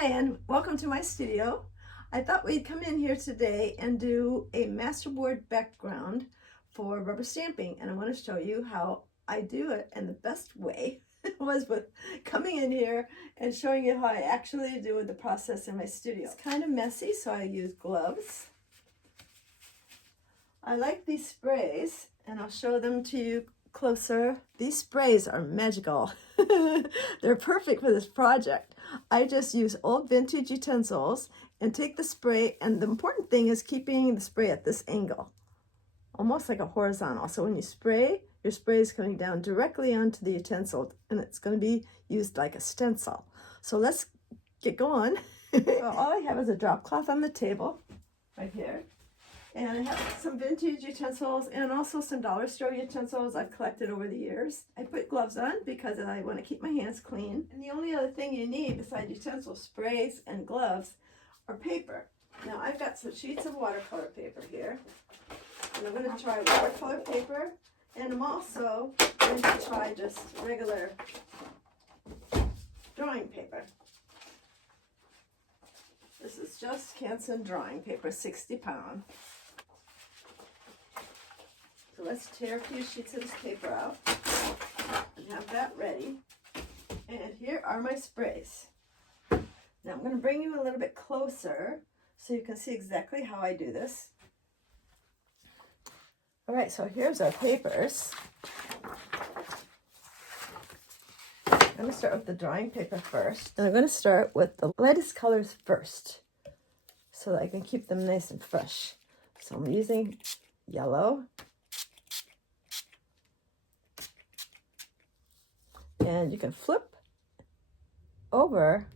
Hi, and welcome to my studio. I thought we'd come in here today and do a masterboard background for rubber stamping, and I want to show you how I do it, and the best way was with coming in here and showing you how I actually do the process in my studio. It's kind of messy, so I use gloves. I like these sprays, and I'll show them to you closer. These sprays are magical. They're perfect for this project. I just use old vintage utensils and take the spray, and the important thing is keeping the spray at this angle, almost like a horizontal. So when you spray, your spray is coming down directly onto the utensil, and it's going to be used like a stencil. So let's get going. So all I have is a drop cloth on the table right here. And I have some vintage utensils and also some dollar store utensils I've collected over the years. I put gloves on because I want to keep my hands clean. And the only other thing you need besides utensils, sprays, and gloves are paper. Now I've got some sheets of watercolor paper here. And I'm going to try watercolor paper. And I'm also going to try just regular drawing paper. This is just Canson drawing paper, 60 pound. So let's tear a few sheets of this paper out and have that ready. And here are my sprays. Now I'm going to bring you a little bit closer so you can see exactly how I do this. All right, so here's our papers. I'm going to start with the drawing paper first. And I'm going to start with the lightest colors first so that I can keep them nice and fresh. So I'm using yellow. And you can flip over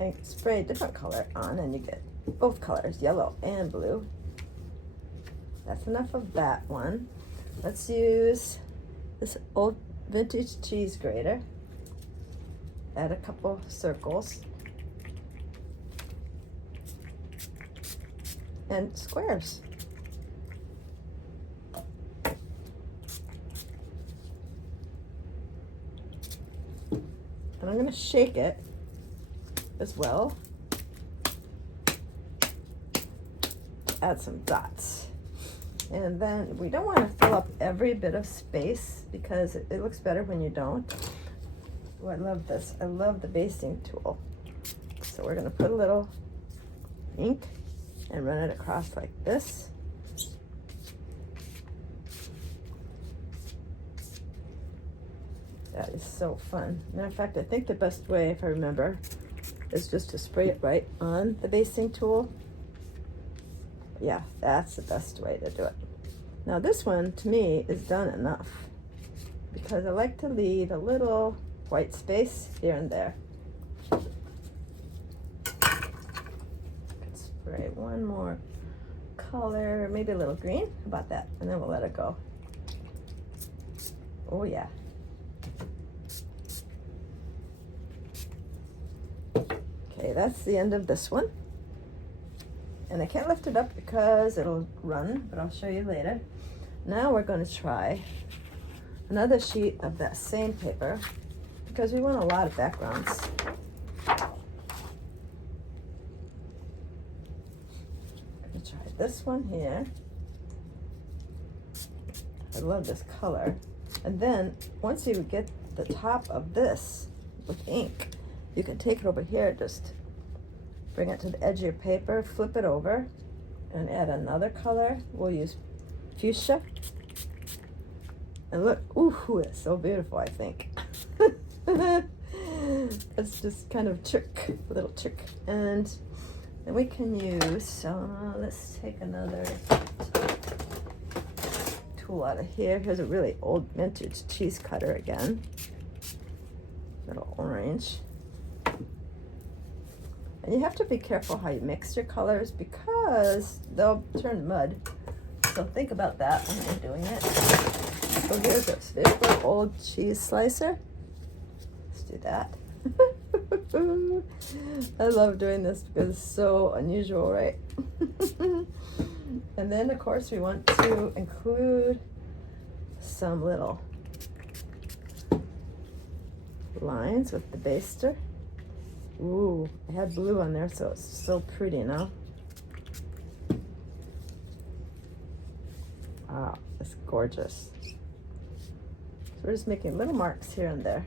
and spray a different color on, and you get both colors, yellow and blue. That's enough of that one. Let's use this old vintage cheese grater. Add a couple circles and squares. And I'm going to shake it as well. Add some dots. And then we don't want to fill up every bit of space because it looks better when you don't. Oh, I love this. I love the basting tool. So we're going to put a little ink and run it across like this. That is so fun. Matter of fact, I think the best way, if I remember, is just to spray it right on the basting tool. Yeah, that's the best way to do it. Now this one, to me, is done enough because I like to leave a little white space here and there. Spray one more color, maybe a little green. How about that? And then we'll let it go. Oh yeah. Okay, that's the end of this one. And I can't lift it up because it'll run, but I'll show you later. Now we're going to try another sheet of that same paper because we want a lot of backgrounds. I'm going to try this one here. I love this color. And then once you get the top of this with ink, you can take it over here, just bring it to the edge of your paper, flip it over, and add another color. We'll use fuchsia. And look, ooh, it's so beautiful, I think. It's just kind of a little trick. And then we can use, let's take another tool out of here. Here's a really old vintage cheese cutter again. Little orange. And you have to be careful how you mix your colors because they'll turn mud. So think about that when you're doing it. So here's this beautiful old cheese slicer. Let's do that. I love doing this because it's so unusual, right? And then of course we want to include some little lines with the baster. Ooh, I had blue on there, so it's so pretty now. Wow, it's gorgeous. So we're just making little marks here and there,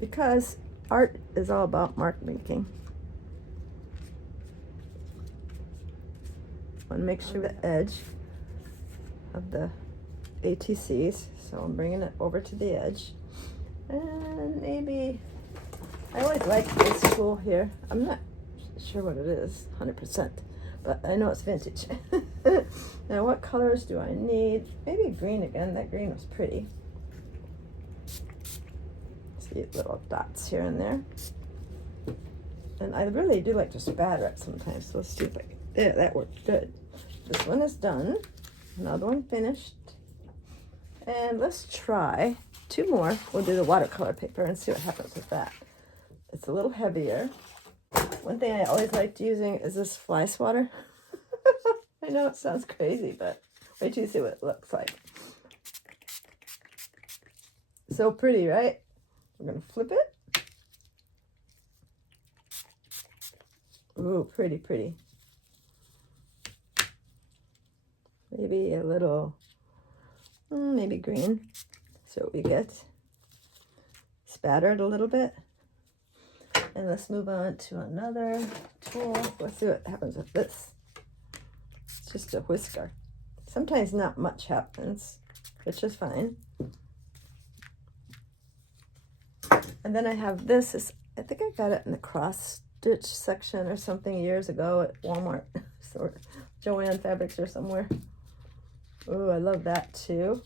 because art is all about mark making. I want to make sure the edge of the ATCs, so I'm bringing it over to the edge. And maybe, I always like this tool here. I'm not sure what it is 100%, but I know it's vintage. Now what colors do I need? Maybe green again. That green was pretty. See little dots here and there. And I really do like to spatter it sometimes. So let's see if I can. There, that worked good. This one is done. Another one finished. And let's try 2 more. We'll do the watercolor paper and see what happens with that. It's a little heavier. One thing I always liked using is this fly swatter. I know it sounds crazy, but wait till you see what it looks like. So pretty, right? We're gonna flip it. Ooh, pretty, pretty. Maybe a little, maybe green. So we get spattered a little bit. And let's move on to another tool. Let's see what happens with this. It's just a whisker. Sometimes not much happens, which is fine. And then I have this. I think I got it in the cross stitch section or something years ago at Walmart or Joann Fabrics or somewhere. Ooh, I love that too.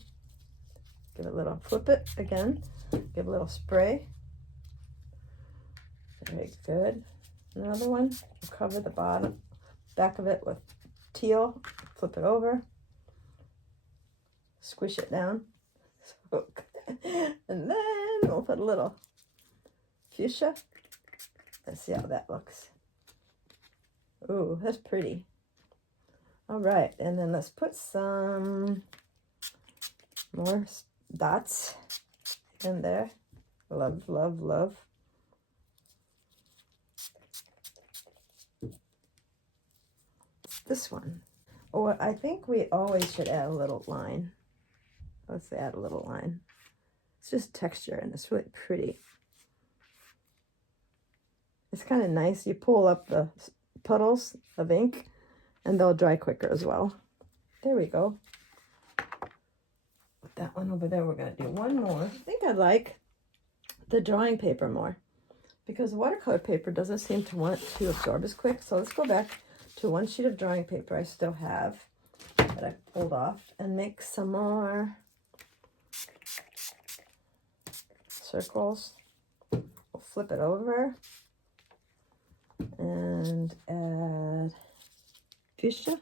Give it a little, flip it again. Give a little spray. Very good. Another one. We'll cover the bottom, back of it with teal. Flip it over. Squish it down. And then we'll put a little fuchsia. Let's see how that looks. Ooh, that's pretty. All right, and then let's put some more dots in there. Love, love, love. This one. Oh, I think we always should add a little line. Let's add a little line. It's just texture and it's really pretty. It's kind of nice. You pull up the puddles of ink and they'll dry quicker as well. There we go. Put that one over there. We're going to do one more. I think I like the drawing paper more because watercolor paper doesn't seem to want to absorb as quick. So let's go back to one sheet of drawing paper I still have that I pulled off and make some more circles. We'll flip it over and add fuchsia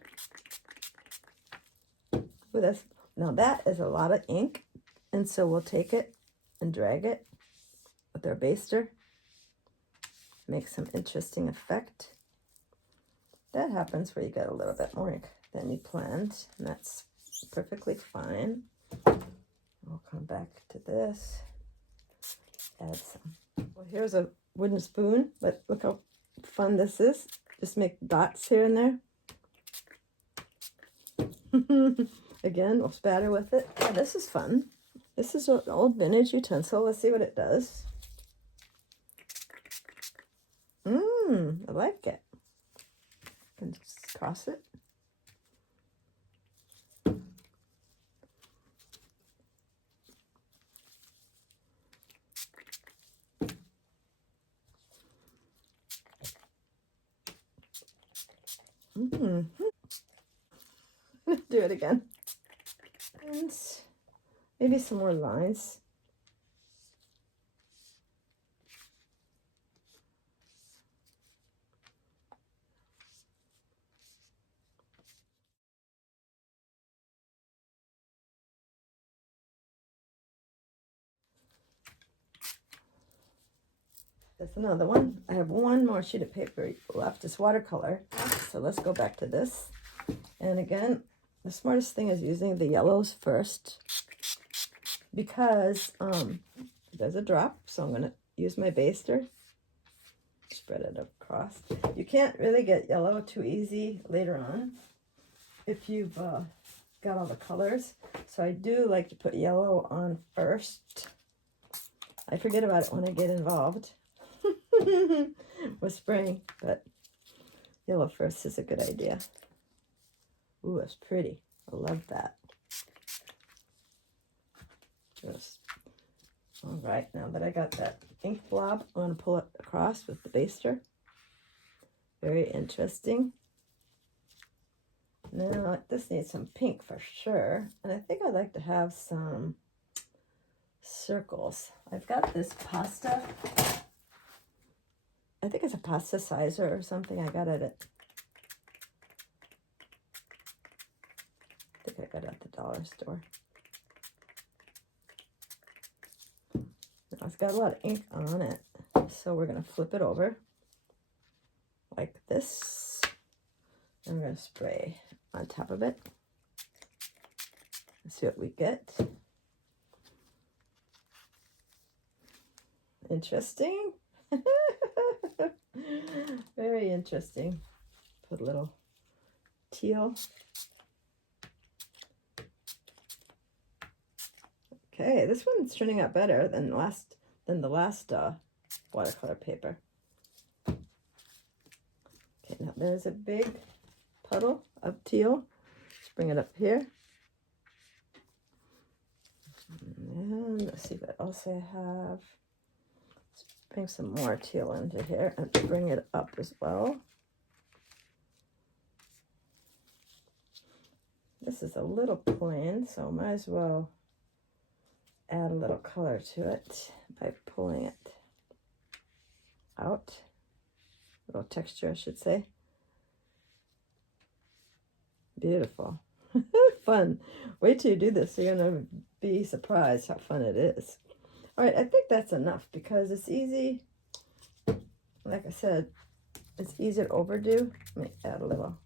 with this. Now that is a lot of ink, and so we'll take it and drag it with our baster. Make some interesting effect. That happens where you get a little bit more ink than you planned, and that's perfectly fine. We'll come back to this. Add some. Well, here's a wooden spoon, but look how fun this is. Just make dots here and there. Again, we'll spatter with it. Oh, this is fun. This is an old vintage utensil. Let's see what it does. I like it. And just cross it. Do it again. And maybe some more lines. That's another one. I have one more sheet of paper left. It's watercolor. So let's go back to this. And again, The smartest thing is using the yellows first because there's a drop, so I'm going to use my baster. Spread it across. You can't really get yellow too easy later on if you've got all the colors. So I do like to put yellow on first. I forget about it when I get involved with spraying, but yellow first is a good idea. Ooh, it's pretty. I love that. Just, all right, now that I got that ink blob, I'm going to pull it across with the baster. Very interesting. Now, this needs some pink for sure. And I think I'd like to have some circles. I've got this pasta. I think it's a pasta sizer or something. I got it at, I think I got it at the dollar store. Now, it's got a lot of ink on it. So we're going to flip it over like this. And we're going to spray on top of it. Let's see what we get. Interesting. Very interesting. Put a little teal. Okay, this one's turning out better than the last watercolor paper. Okay, now there's a big puddle of teal. Let's bring it up here. And let's see what else I have. Let's bring some more teal into here and bring it up as well. This is a little plain, so might as well add a little color to it by pulling it out. A little texture, I should say. Beautiful. Fun. Wait till you do this. You're going to be surprised how fun it is. All right, I think that's enough because it's easy. Like I said, it's easy to overdo. Let me add a little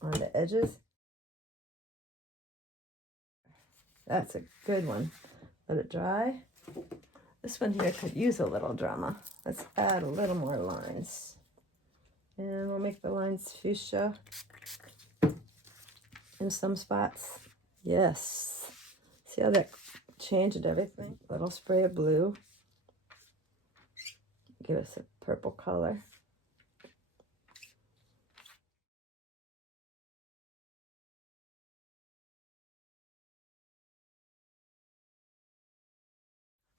on the edges. That's a good one. Let it dry. This one here could use a little drama. Let's add a little more lines. And we'll make the lines fuchsia in some spots. Yes. See how that changed everything? A little spray of blue. Give us a purple color.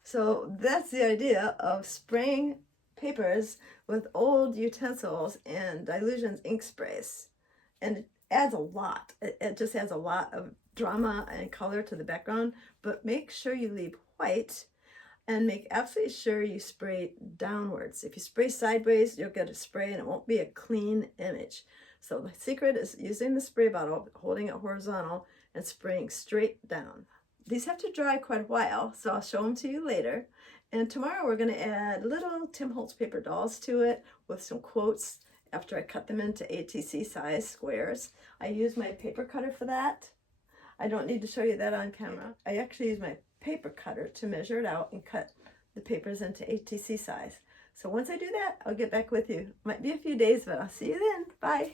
So that's the idea of spraying papers with old utensils and Dilutions ink sprays. And it adds a lot. It just adds a lot of drama and color to the background, but make sure you leave white and make absolutely sure you spray downwards. If you spray sideways, you'll get a spray and it won't be a clean image. So the secret is using the spray bottle, holding it horizontal and spraying straight down. These have to dry quite a while, so I'll show them to you later. And tomorrow we're going to add little Tim Holtz paper dolls to it with some quotes after I cut them into ATC size squares. I use my paper cutter for that. I don't need to show you that on camera. I actually use my paper cutter to measure it out and cut the papers into ATC size. So once I do that, I'll get back with you. Might be a few days, but I'll see you then. Bye.